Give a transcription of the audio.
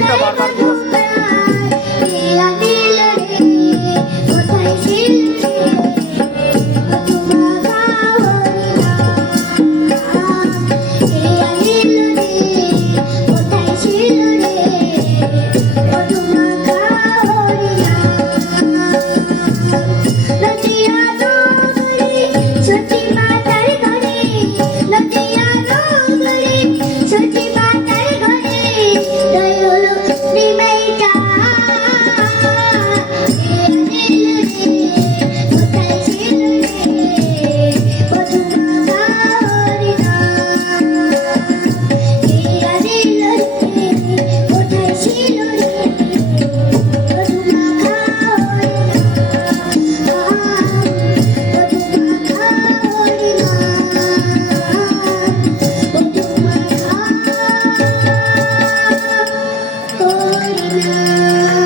বারবার